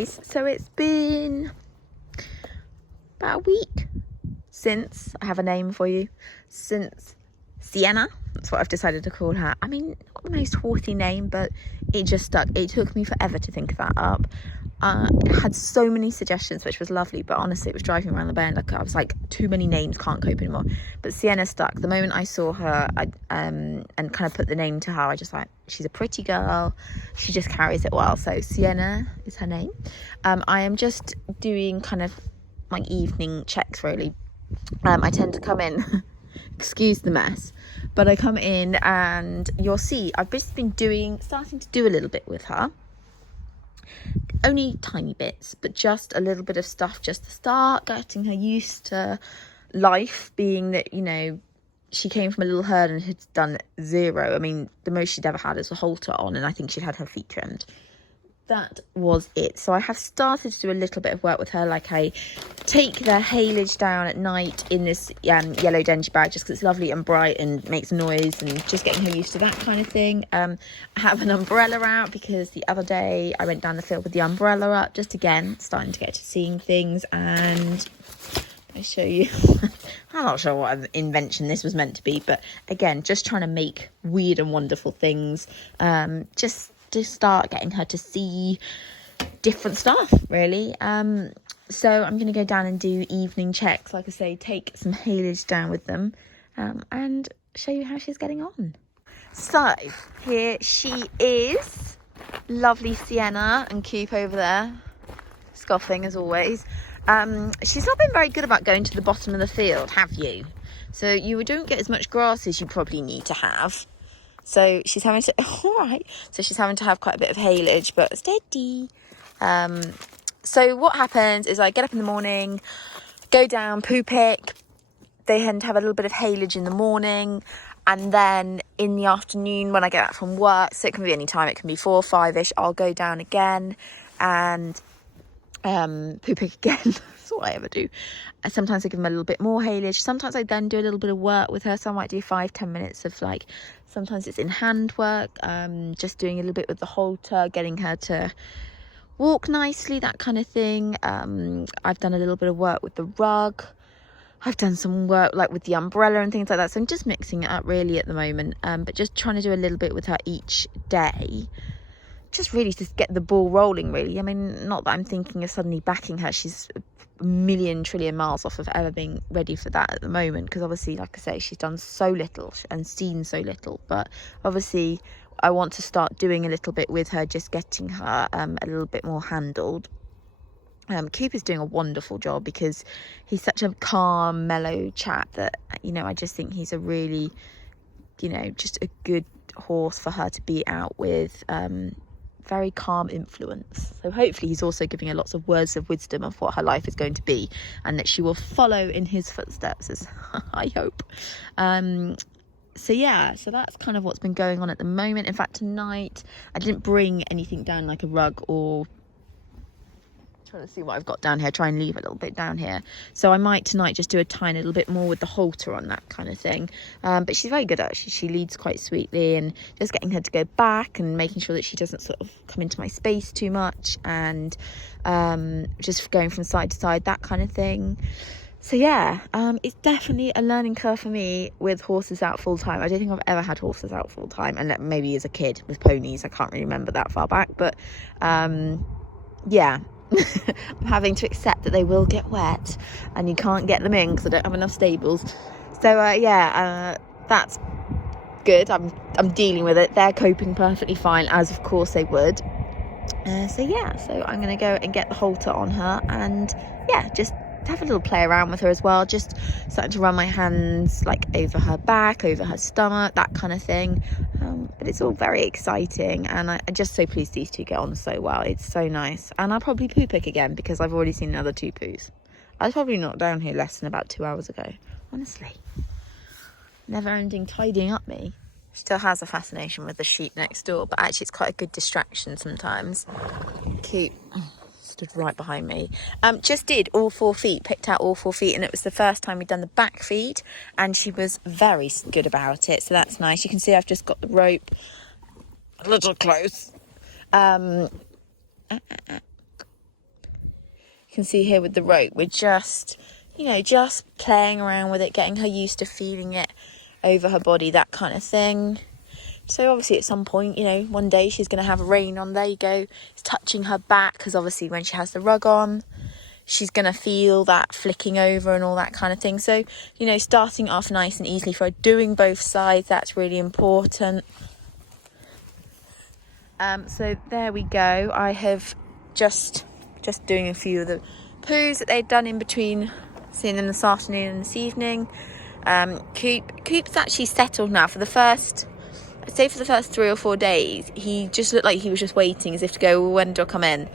guys, so it's been about a week since, I have a name for you, since Sienna, that's what I've decided to call her. I mean, not the most horsey name, but it just stuck. It took me forever to think that up. It had so many suggestions, which was lovely, but honestly it was driving me around the bend. Like, I was like, too many names, can't cope anymore. But Sienna stuck. The moment I saw her and kind of put the name to her, I just like, she's a pretty girl, she just carries it well. So Sienna is her name. I am just doing kind of my evening checks really. I tend to come in excuse the mess, but I come in and you'll see I've just been starting to do a little bit with her. Only tiny bits, but just a little bit of stuff just to start getting her used to life, being that, you know, she came from a little herd and had done 0. I mean, the most she'd ever had is a halter on, and I think she'd had her feet trimmed. That was it. So I have started to do a little bit of work with her. Like, I take the haylage down at night in this yellow dengue bag just because it's lovely and bright and makes noise, and just getting her used to that kind of thing. I have an umbrella out because the other day I went down the field with the umbrella up, just again starting to get to seeing things. And I show you I'm not sure what invention this was meant to be, but again, just trying to make weird and wonderful things, just to start getting her to see different stuff really. So I'm going to go down and do evening checks, like I say, take some haylage down with them, and show you how she's getting on. So here she is, lovely Sienna, and Coop over there scoffing as always. She's not been very good about going to the bottom of the field, have you? So you don't get as much grass as you probably need to have. So she's having to, all right, so she's having to have quite a bit of haylage, but steady. So what happens is I get up in the morning, go down, poo pick. They tend to have a little bit of haylage in the morning. And then in the afternoon when I get back from work, so it can be any time, it can be 4 or 5-ish, I'll go down again and poo pick again. That's all I ever do. Sometimes I give them a little bit more haylage. Sometimes I then do a little bit of work with her. So I might do 5-10 minutes of, like, sometimes it's in hand work, just doing a little bit with the halter, getting her to walk nicely, that kind of thing. I've done a little bit of work with the rug. I've done some work like with the umbrella and things like that. So I'm just mixing it up really at the moment, but just trying to do a little bit with her each day. Just really to get the ball rolling really. I mean, not that I'm thinking of suddenly backing her. She's a million trillion miles off of ever being ready for that at the moment, because obviously, like I say, she's done so little and seen so little. But obviously I want to start doing a little bit with her, just getting her a little bit more handled. Coop is doing a wonderful job because he's such a calm, mellow chap that, you know, I just think he's a really, you know, just a good horse for her to be out with. Very calm influence. So hopefully he's also giving her lots of words of wisdom of what her life is going to be, and that she will follow in his footsteps, as I hope. So yeah, so that's kind of what's been going on at the moment. In fact, tonight I didn't bring anything down, like a rug, or trying to see what I've got down here, try and leave a little bit down here. So I might tonight just do a tiny little bit more with the halter on, that kind of thing. But she's very good at it. She leads quite sweetly, and just getting her to go back and making sure that she doesn't sort of come into my space too much, and just going from side to side, that kind of thing. So yeah, it's definitely a learning curve for me with horses out full time. I don't think I've ever had horses out full time, and maybe as a kid with ponies. I can't really remember that far back, but yeah. I'm having to accept that they will get wet and you can't get them in because I don't have enough stables. So yeah, that's good. I'm dealing with it. They're coping perfectly fine, as of course they would. So yeah, so I'm gonna go and get the halter on her, and yeah, just have a little play around with her as well, just starting to run my hands like over her back, over her stomach, that kind of thing. But it's all very exciting, and I'm just so pleased these two get on so well. It's so nice. And I'll probably poo pick again because I've already seen another 2 poos. I was probably not down here less than about 2 hours ago, honestly. Never ending tidying up me. Still has a fascination with the sheep next door, but actually it's quite a good distraction sometimes. Cute. Stood right behind me. Just did all 4 feet, picked out all 4 feet, and it was the first time we'd done the back feet, and she was very good about it, so that's nice. You can see I've just got the rope a little close. you can see here with the rope, we're just, you know, just playing around with it, getting her used to feeling it over her body, that kind of thing. So obviously at some point, you know, one day she's going to have a rein on. There you go. It's touching her back, because obviously when she has the rug on, she's going to feel that flicking over and all that kind of thing. So, you know, starting off nice and easily for her, doing both sides, that's really important. So there we go. I have just doing a few of the poos that they'd done in between seeing them this afternoon and this evening. Coop's actually settled now. For the first 3 or 4 days, he just looked like he was just waiting, as if to go, well, when do I come in?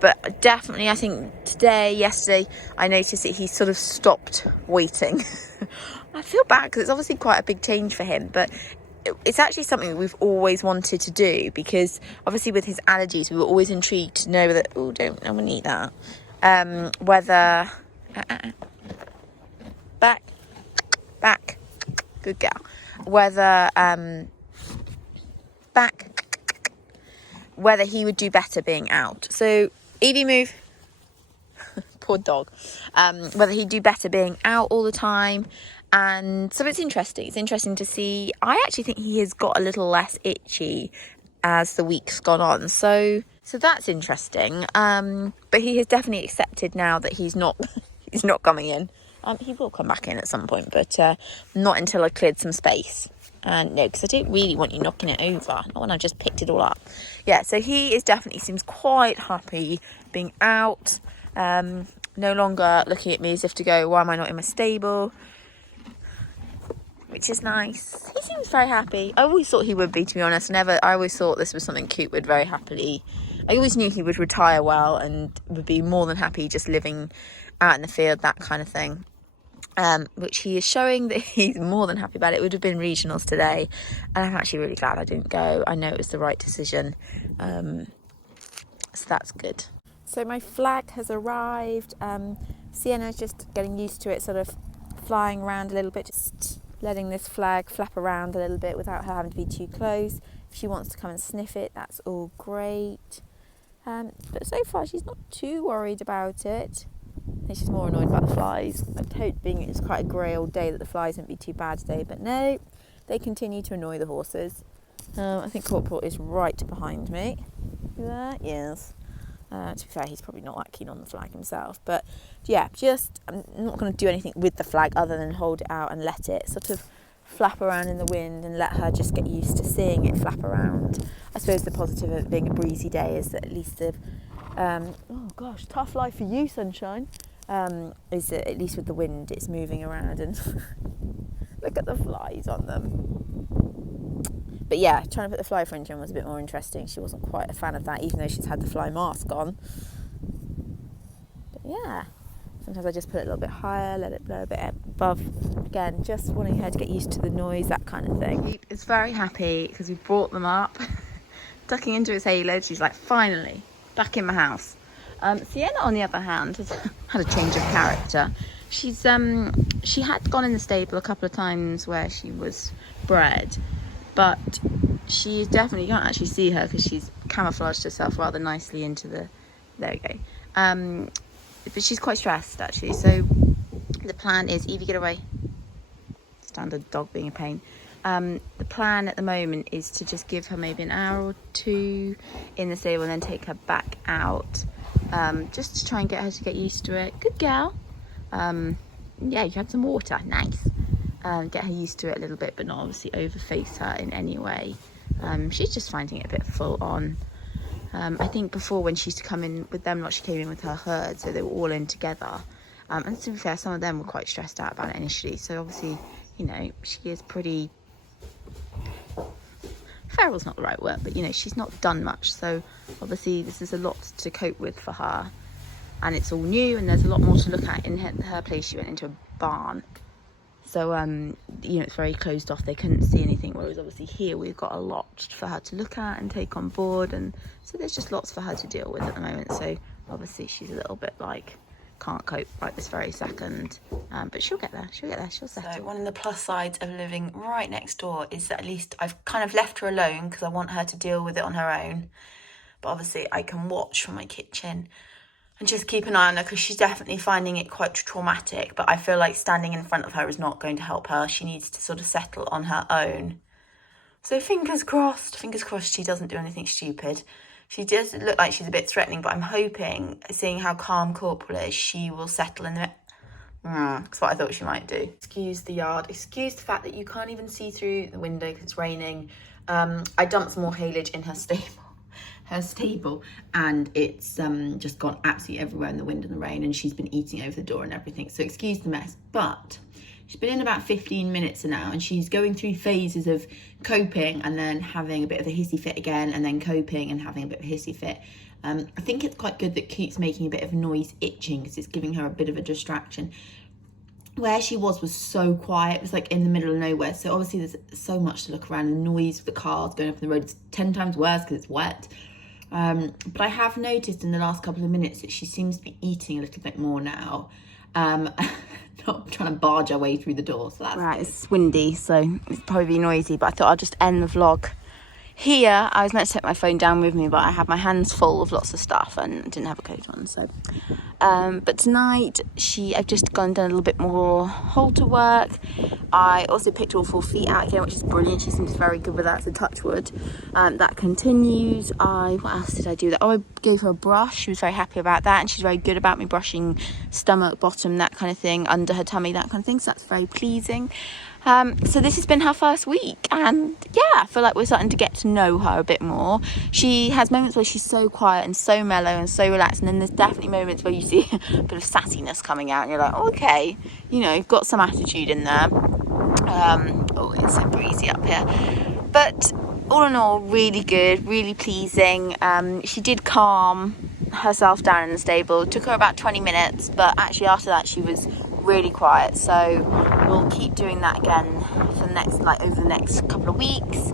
But definitely, I think yesterday, I noticed that he sort of stopped waiting. I feel bad because it's obviously quite a big change for him, but it's actually something that we've always wanted to do, because obviously with his allergies, we were always intrigued to know that, oh, I wouldn't eat that. Whether, back, good girl. Whether, whether he would do better being out. So, Evie, move. Poor dog. Whether he'd do better being out all the time. And so it's interesting to see. I actually think he has got a little less itchy as the week's gone on, so that's interesting. But he has definitely accepted now that he's not coming in. He will come back in at some point, but not until I've cleared some space. And no, because I don't really want you knocking it over, not when I've just picked it all up. Yeah, so he seems quite happy being out, no longer looking at me as if to go, why am I not in my stable? Which is nice. He seems very happy. I always thought he would be, to be honest. I always thought this was something Coop would very happily. I always knew he would retire well and would be more than happy just living out in the field, that kind of thing. Which he is showing that he's more than happy about. It would have been regionals today, and I'm actually really glad I didn't go. I know it was the right decision. So that's good. So my flag has arrived. Sienna's just getting used to it, sort of flying around a little bit, just letting this flag flap around a little bit without her having to be too close. If she wants to come and sniff it, that's all great. But so far she's not too worried about it. I think she's more annoyed about the flies. I'd hoping it's quite a grey old day that the flies won't be too bad today, but no, they continue to annoy the horses. I think Corporal is right behind me. There, yes. To be fair, he's probably not that keen on the flag himself. But yeah, I'm not going to do anything with the flag other than hold it out and let it sort of flap around in the wind and let her just get used to seeing it flap around. I suppose the positive of it being a breezy day is that at least oh gosh, tough life for you, sunshine, is that at least with the wind it's moving around and look at the flies on them. But yeah, trying to put the fly fringe on was a bit more interesting. She wasn't quite a fan of that, even though she's had the fly mask on. But yeah, sometimes I just put it a little bit higher, let it blow a bit above. Again, just wanting her to get used to the noise, that kind of thing. He is very happy because we brought them up, ducking into his halo. She's like, finally, back in my house. Sienna, on the other hand, has had a change of character. She had gone in the stable a couple of times where she was bred, but she definitely, you can't actually see her because she's camouflaged herself rather nicely into the, there we go. But she's quite stressed actually, so the plan is, Evie, get away. Standard dog being a pain. The plan at the moment is to just give her maybe an hour or two in the stable and then take her back out, just to try and get her to get used to it. Good girl. Yeah, you had some water, nice. Get her used to it a little bit, but not obviously overface her in any way. She's just finding it a bit full on. I think before, when she used to come in with them, like she came in with her herd, so they were all in together. And to be fair, some of them were quite stressed out about it initially. So obviously, you know, she is pretty... feral's not the right word, but you know, she's not done much. So obviously this is a lot to cope with for her. And it's all new, and there's a lot more to look at. In her place, she went into a barn. So, you know, it's very closed off. They couldn't see anything. Whereas obviously here we've got a lot for her to look at and take on board. And so there's just lots for her to deal with at the moment. So obviously she's a little bit like, can't cope right this very second. But she'll get there. She'll settle. So one of the plus sides of living right next door is that at least I've kind of left her alone because I want her to deal with it on her own. But obviously I can watch from my kitchen. and just keep an eye on her, because she's definitely finding it quite traumatic. But I feel like standing in front of her is not going to help her. She needs to sort of settle on her own. So fingers crossed she doesn't do anything stupid. She does look like she's a bit threatening, but I'm hoping, seeing how calm Corporal is, she will settle in a that's what I thought she might do. Excuse the yard. Excuse the fact that you can't even see through the window because it's raining. I dumped some more haylage in her stable, and it's just gone absolutely everywhere in the wind and the rain, and she's been eating over the door and everything. So excuse the mess, but she's been in about 15 minutes now, and she's going through phases of coping and then having a bit of a hissy fit again, and then coping and having a bit of a hissy fit. I think it's quite good that keeps making a bit of noise itching, because it's giving her a bit of a distraction. Where she was so quiet. It was like in the middle of nowhere. So obviously there's so much to look around. The noise of the cars going up the road is 10 times worse because it's wet. But I have noticed in the last couple of minutes that she seems to be eating a little bit more now. Not trying to barge her way through the door. So that's right. Good. It's windy, so it's probably noisy. But I thought I'd just end the vlog here. I was meant to take my phone down with me, but I had my hands full of lots of stuff and didn't have a coat on. So but tonight I've just gone and done a little bit more halter work. I also picked all 4 feet out again, which is brilliant. She seems very good with that, so touch wood. That continues. What else did I do? I gave her a brush. She was very happy about that, and she's very good about me brushing stomach, bottom, that kind of thing, under her tummy, that kind of thing, so that's very pleasing. So this has been her first week, and yeah, I feel like we're starting to get to know her a bit more. She has moments where she's so quiet and so mellow and so relaxed, and then there's definitely moments where you see a bit of sassiness coming out, and you're like, oh, okay, you know, you've got some attitude in there. Oh, it's so breezy up here. But all in all, really good, really pleasing. She did calm herself down in the stable. It took her about 20 minutes, but actually after that she was really quiet. So we'll keep doing that again for the next, over the next couple of weeks.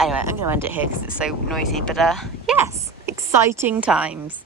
Anyway, I'm going to end it here because it's so noisy. But yes, exciting times.